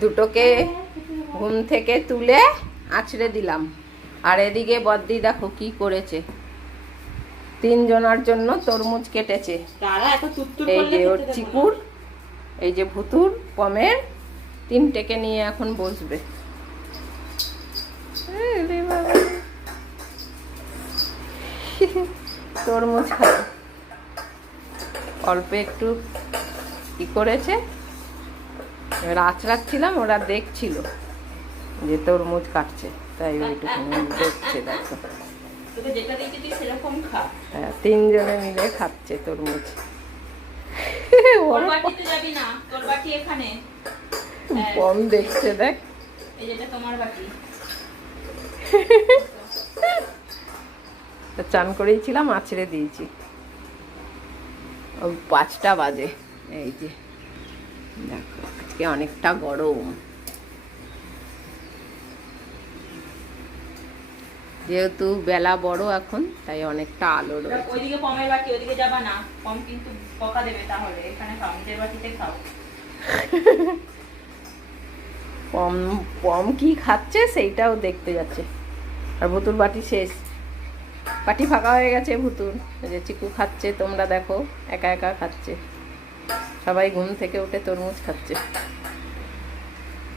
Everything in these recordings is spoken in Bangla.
দুটোকে ঘুম থেকে তুলে আছড়ে দিলাম। আর এদিকে বদ্দি দেখো কি করেছে। তিনজনার জন্য তরমুজ কেটেছে। এই যে ওর। চিকুর এই যে ভুতুর পমের তিনটেকে নিয়ে এখন বসবে। তরমুজ খাবে। অল্প একটু কি করেছে। এবার আঁচড়াচ্ছিলাম ওরা দেখছিল যে তরমুজ কাটছে। তাই ওইটুকুনি দেখছে দেখো। হ্যাঁ তিনজনে মিলে খাচ্ছে তরমুজ হ্যাঁ। কম দেখছে দেখ। চান করেইছিলাম আছড়ে দিয়েছি। পাঁচটা বাজে এই যে। দেখো। আজকে অনেকটা গরম। যেহেতু বেলা বড় এখন তাই অনেকটা আলো রয়েছে। ওইদিকে পমের বাটি ওইদিকে যাবা না। পম কিন্তু বকা দেবে তাহলে। এখানে খাও বাটিতে খাও। পম পম কি খাচ্ছে সেইটাও দেখতে যাচ্ছে। আর ভুতুর বাটি শেষ। বাটি ফাঁকা হয়ে গেছে ভুতুর। যে চিকু খাচ্ছে তোমরা দেখো একা একা খাচ্ছে। সবাই ঘুম থেকে উঠে তরমুজ খাচ্ছে।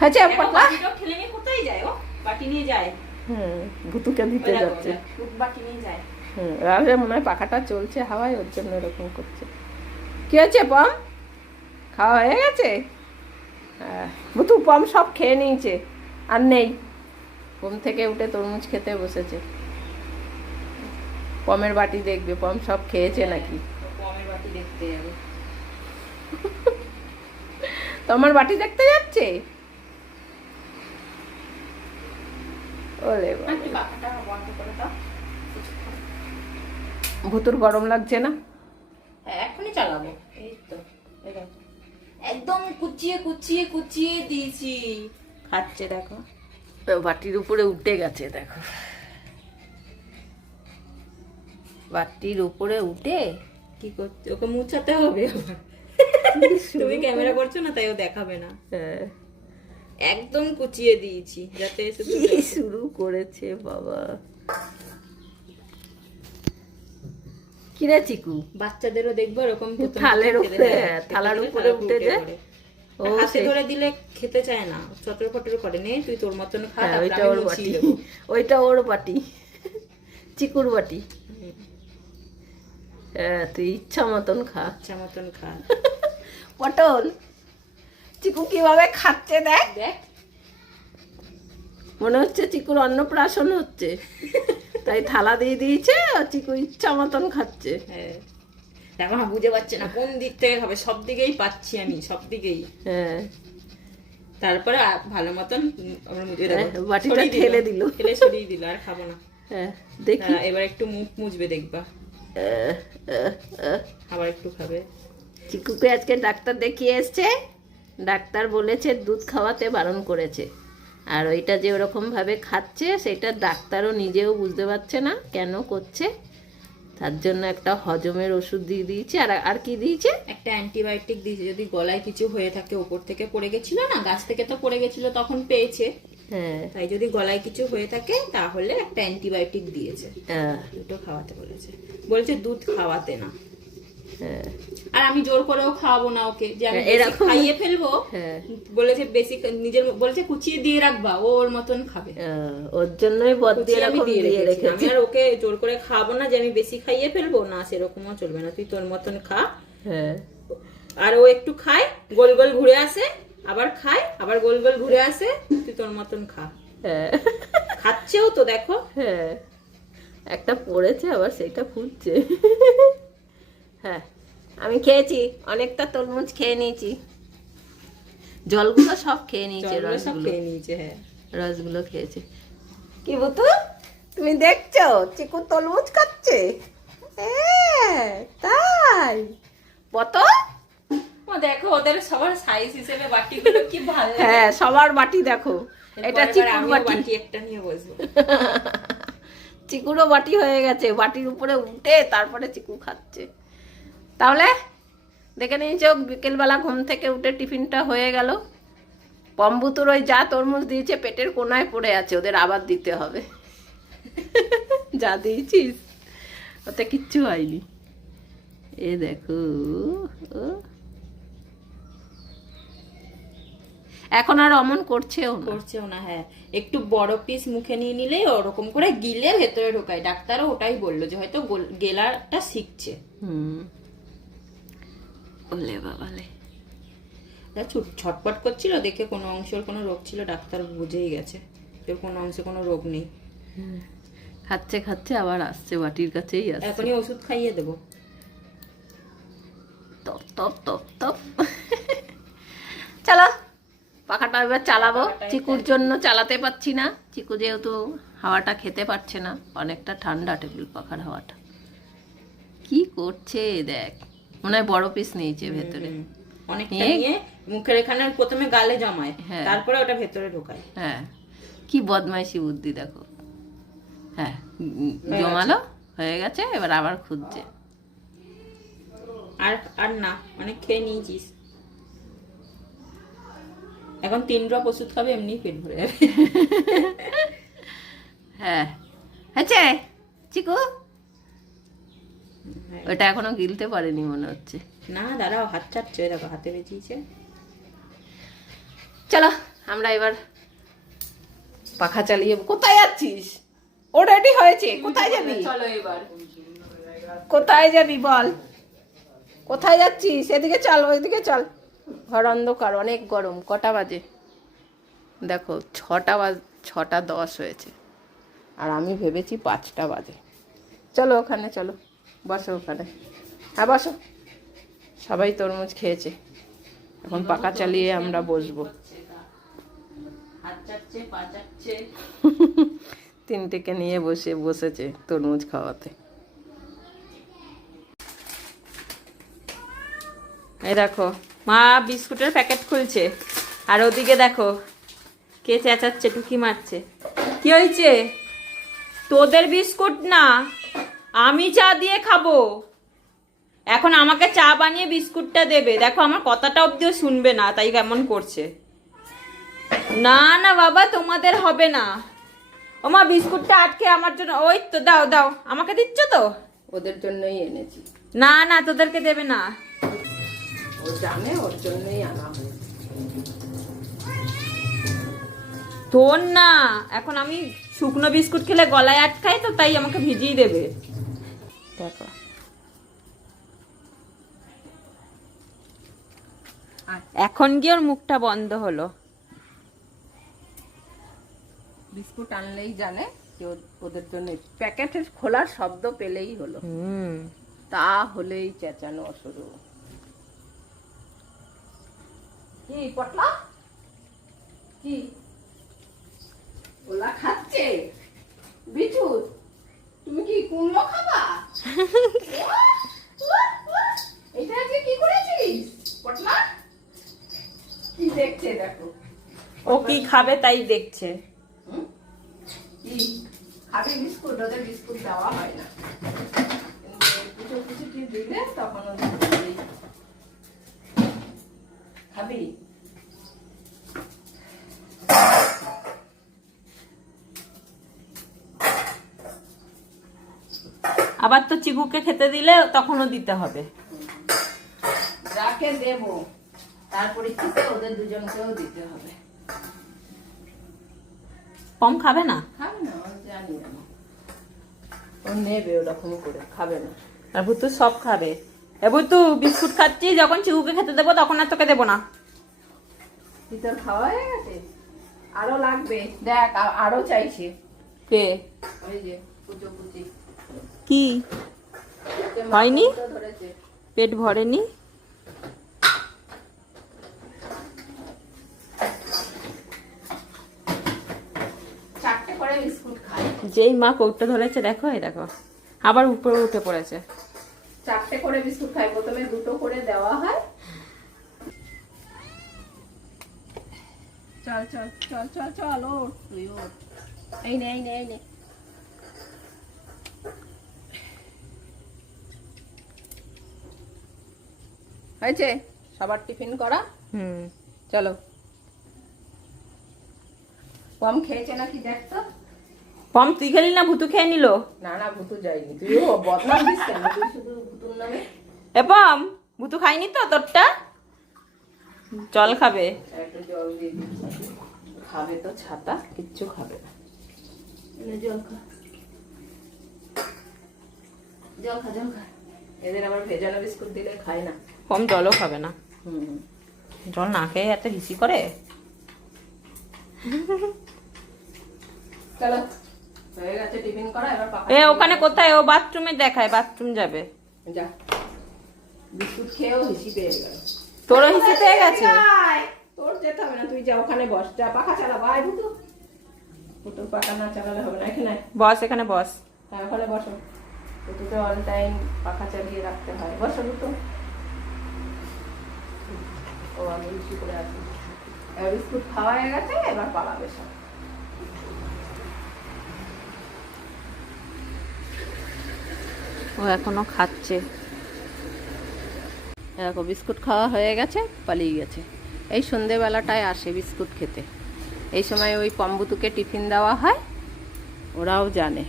হয়েছে পটলা ঠেলে নিয়ে কোথায় যায় ও? বাটি নিয়ে যায়। হুম ভুতুকে দিতে যাচ্ছে। বাটি নিয়ে যায়। হুম রাবে মনে হয় পাখাটা চলছে হাওয়ায় ওর জন্য এরকম করছে। কি হয়েছে পম? খাওয়া হয়ে গেছে? হ্যাঁ ভুতু পম সব খেয়ে নিয়েছে আর নেই। ঘুম থেকে উঠে তরমুজ খেতে বসেছে। পমের বাটি দেখবে পম সব খেয়েছে নাকি? পমের বাটি দেখতে যাবে। তোমার বাটি দেখতে যাচ্ছে? ভুতুর গরম লাগছে না? হ্যাঁ এখনই চালাবো। এই তো একদম কুচিয়ে কুচিয়ে কুচিয়ে দিয়েছি। খাচ্ছে দেখো। বাটির উপরে উঠে গেছে দেখো। বাটির উপরে উঠে কি করছে? ওকে মুছাতে হবে আবার। তুমি ক্যামেরা করছ না তাই ও দেখাবে না। হ্যাঁ, একদম কুচিয়ে দিয়েছি যাতে শুরু করেছে বাবা। কিরে চিকু? বাচ্চাদেরও দেখব এরকম থালের উপরে, থালার উপরে উঠে যায়। ও হাতে ধরে দিলে খেতে চায় না। চটর ফটর করে নে তুই তোর মতন খা হ্যাঁ, ওইটা ওর বাটি। ওইটা ওর বাটি। চিকুর বাটি। হ্যাঁ তুই ইচ্ছা মতন খা। ইচ্ছা মতন খা। পটল? চিকু কীভাবে খাচ্ছে দেখ। দেখ। মনে হচ্ছে চিকুর অন্নপ্রাশন হচ্ছে। তাই থালা দিয়ে দিয়েছে আর চিকু ইচ্ছা মতন খাচ্ছে। হ্যাঁ। দেখো বুঝে পাচ্ছে না কোন দিক থেকে খাবে সব দিকেই পাচ্ছি আমি সব দিকেই। হ্যাঁ। তারপরে ভালো মতন উম, আমরা মুজে হ্যাঁ, বাটিটা। ঠেলে দিল। ঠেলে সরিয়ে দিল আর খাব না। হ্যাঁ দেখি। হ্যাঁ, এবার একটু মুখ মুছবে দেখবা। আবার একটু খাবে। চিকুকে আজকে ডাক্তার দেখিয়ে এসছে। ডাক্তার বলেছে দুধ খাওয়াতে বারণ করেছে। আর ওইটা যে ওরকম ভাবে খাচ্ছে সেটা ডাক্তারও নিজেও বুঝতে পারছে না কেন করছে। তার জন্য একটা হজমের ওষুধ দিয়ে দিয়েছে। আর আর কি দিয়েছে? একটা অ্যান্টিবায়োটিক দিয়েছে। যদি গলায় কিছু হয়ে থাকে ওপর থেকে পড়ে গেছিল না গাছ থেকে তো পড়ে গেছিল তখন পেয়েছে। হ্যাঁ। তাই যদি গলায় কিছু হয়ে থাকে তাহলে একটা অ্যান্টিবায়োটিক দিয়েছে। আহ, দুটো খাওয়াতে বলেছে। বলছে দুধ খাওয়াতে না। হ্যাঁ আর আমি জোর করেও খাওয়াবো না ওকে যে আমি হ্যাঁ, এরকম- খাইয়ে ফেলব হ্যাঁ। বলেছে বেশি নিজের বলেছে কুচিয়ে দিয়ে রাখবা ও ওর মতন খাবে। ওর জন্যই বদ দিয়ে আমি দিয়ে রেখেছি। আমি আর ওকে জোর করে খাওয়াবো না যে আমি বেশি খাইয়ে ফেলব না সেরকমও চলবে না তুই তোর মতন খা। হ্যাঁ। আর ও একটু খায় গোল গোল ঘুরে আসে আবার খায় আবার গোল গোল ঘুরে আসে তুই তোর মতন খা। হ্যাঁ। খাচ্ছেও তো দেখো। হ্যাঁ। একটা পড়েছে আবার সেটা ফুটছে। হ্যাঁ আমি খেয়েছি অনেকটা তরমুজ খেয়ে নিয়েছি। জলগুলো সব খেয়ে নিয়েছে রসগুলো। খেয়ে নিয়েছে হ্যাঁ। রসগুলো খেয়েছে। কি বুতু তুমি দেখছ চিকু তরমুজ খাচ্ছে? হ্যাঁ, তাই। ও দেখো ওদের সবার সাইজ হিসেবে বাটিগুলো কি ভালো। হ্যাঁ সবার বাটি দেখো। এটা চিকুর বাটি একটা নিয়ে বসবো। চিকুরও বাটি হয়ে গেছে বাটির উপরে উঠে তারপরে চিকু খাচ্ছে। তাহলে দেখে নিয়ে নিয়েছ বিকেলবেলা ঘুম থেকে উঠে টিফিনটা হয়ে গেল। পম্বুতুর ওই যা তরমুজ দিয়েছে পেটের কোনায় পড়ে আছে ওদের আবার দিতে হবে। যা দিয়েছিস ওতে কিচ্ছু হয়নি। এ দেখো। এখন আর অমন করছেও করছেও না হ্যাঁ। একটু বড় পিস মুখে নিয়ে নিলেই ওরকম করে গিলে ভেতরে ঢোকায়। ডাক্তারও ওটাই বলল যে হয়তো গোল- গেলাটা শিখছে। হুম। ওলে বাবালে ছটপট করছিল দেখে কোনো অংশের কোনো রোগ ছিল ডাক্তার বুঝেই গেছে এর কোনো অংশে কোনো রোগ নেই। খাচ্ছে খাচ্ছে আবার আসছে বাটির কাছেই আসছে। এখনই ওষুধ খাইয়ে দেবো। তপ তপ তপ তপ। চলো পাখাটা এবার চালাবো। চিকুর জন্য চালাতে পারছি না। চিকু যেহেতু হাওয়াটা খেতে পারছে না অনেকটা ঠান্ডা টেবিল পাখার হাওয়াটা। কি করছে দেখ। মনে হয় বড় পিস নিয়েছে ভেতরে। অনেকটা নিয়ে- নিয়ে মুখের এখানে প্রথমে গালে জমায় হ্যাঁ। তারপরে ওটা ভেতরে ঢোকায়। হ্যাঁ। কি বদমাইশি বুদ্ধি দেখো। হ্যাঁ জমালো হয়ে গেছে এবার আবার খুঁজছে। আর আর না অনেক খেয়ে নিয়েছিস। এখন তিন ড্রপ ওষুধ খাবে এমনি পেট ভরে যাবে। হ্যাঁ। হয়েছে? চিকু? ওটা এখনও গিলতে পারেনি মনে হচ্ছে। না দাঁড়াও হাত চাটছে ওই দেখো হাতে বেঁচিয়েছে। চলো আমরা এবার পাখা চালিয়ে কোথায় যাচ্ছিস? ও রেডি হয়েছে কোথায় যাবি? চলো এবার। কোথায় যাবি বল? কোথায় যাচ্ছিস? এদিকে চল ওইদিকে চল। ঘর অন্ধকার অনেক গরম কটা বাজে? দেখো ছটা বাজ ছটা দশ হয়েছে। আর আমি ভেবেছি পাঁচটা বাজে। চলো ওখানে চলো। বসো ওখানে। হ্যাঁ বসো। সবাই তরমুজ খেয়েছে। এখন পাকা চালিয়ে আমরা বসবো। তিনটেকে নিয়ে বসে, বসেছে তরমুজ খাওয়াতে। এই দেখো, মা বিস্কুটের প্যাকেট খুলছে। আর ওদিকে দেখো, কে চেঁচাচ্ছে, টুকি মারছে। কি হয়েছে? তোদের বিস্কুট না? আমি চা দিয়ে খাব। এখন আমাকে চা বানিয়ে বিস্কুটটা দেবে। দেখো আমার কথাটা অব্দিও শুনবে না তাই কেমন করছে। না না বাবা তোমাদের হবে না। ওমা বিস্কুটটা আটকে আমার জন্য ওই তো দাও দাও। আমাকে দিচ্ছ তো? ওদের জন্যই এনেছি। না না তোদেরকে দেবে না। ও জানে ওর জন্যই আনা হয়েছে। তোর না। এখন আমি শুকনো বিস্কুট খেলে গলায় আটকাই তো তাই আমাকে ভিজিয়ে দেবে। দেখো। এখন গিয়ে ওর মুখটা বন্ধ হলো। বিস্কুট আনলেই জানে যে ওদের জন্য প্যাকেটের খোলার শব্দ পেলেই হলো। তা হলেই চেঁচানো শুরু। কি পটলা? কি? ওলা খাচ্ছে? বিচু তুমি কি কুমড়ো খাবা এটা আজকে কি করেছিস পটলা কি দেখছে দেখো ও কি খাবে তাই দেখছে? খাবি বিস্কুট ওদের বিস্কুট দেওয়া হয় না। কি দিলে তখন খাবি। আবার তো চিকুকে খেতে দিলে তখনও দিতে হবে। যাকে দেব তার পরিস্থিতি ওদের দুজনকেও দিতে হবে। কম খাবে না? খাবে না জানি না। ও নেবে ওরকম করে খাবে না। আর ভুতু সব খাবে। এ ভুতু বিস্কুট খাচ্ছি যখন চিকুকে খেতে দেবো তখন আর তোকে দেবো না। তুই তোর খাওয়া হয়ে গেছে? আরও লাগবে। দেখ আ- আরও চাইছে। কে? ওই যে কুচো কুচি। কি? হয়নি? পেট ভরেনি চারটে করে বিস্কুট খায় যেই মা কৌটা ধরেছে দেখো এই দেখো। আবার উপরে উঠে পড়েছে। চারটে করে বিস্কুট খাই প্রথমে দুটো করে দেওয়া হয়। চল চল চল চল চল ওঠ তুই ওঠ। এই নে এই নে এই নে। হয়েছে? সবার টিফিন করা? হুম। চলো। কম খেয়েছে নাকি দেখ তো। পম তুই খেলি না ভুতু খেয়ে নিল? না না ভুতু যায়নি। তুইও বদনাম দিস কেন? তুই শুধু ভুতুর নামে? এ পম ভুতু খাইনি তো তোরটা? জল খাবে। একটু জল দিয়ে খাবে তো ছাতা কিচ্ছু খাবে না। এনে জল খা। জল খা জল খা। এদের আবার ভেজানো বিস্কুট দিলে খায় না। পম জলও খাবে না। হুম। জল না খেয়ে এত হিসি করে? চলো। হয়ে গেছে টিফিন করা এবার পাপা এ ওখানে কোথায়? ও বাথরুমে দেখায় বাথরুম যাবে। যা। বিস্কুট খেয়েও হিসি পেয়ে গেল। তোরও হিসি পেয়ে গেছে? তোর যেতে হবে না তুই যা ওখানে বস। যা পাখা চালা বাই পাখা না চালালে হবে না এখানে। বস এখানে বস। হ্যাঁ ওখানে বসো। ভুতুকে অল টাইম পাখা চালিয়ে রাখতে হয়। বসো ভুতু ও আমি করে বিস্কুট খাওয়া হয়ে গেছে এবার পালাবে সব। ও এখনও খাচ্ছে। দেখো, বিস্কুট খাওয়া হয়ে গেছে, পালিয়ে গেছে। এই সন্ধেবেলাটায় আসে বিস্কুট খেতে। এই সময় ওই পম্বুতুকে টিফিন দেওয়া হয়, ওরাও জানে।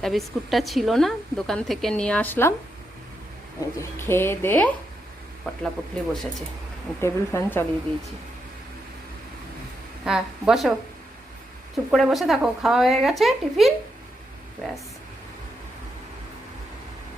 তা বিস্কুটটা ছিল না, দোকান থেকে নিয়ে আসলাম। এই যে, খেয়ে দে পটলা পটলি বসেছে। টেবিল ফ্যান চালিয়ে দিয়েছি। হ্যাঁ বসো। চুপ করে বসে থাকো, খাওয়া হয়ে গেছে, টিফিন। ব্যাস।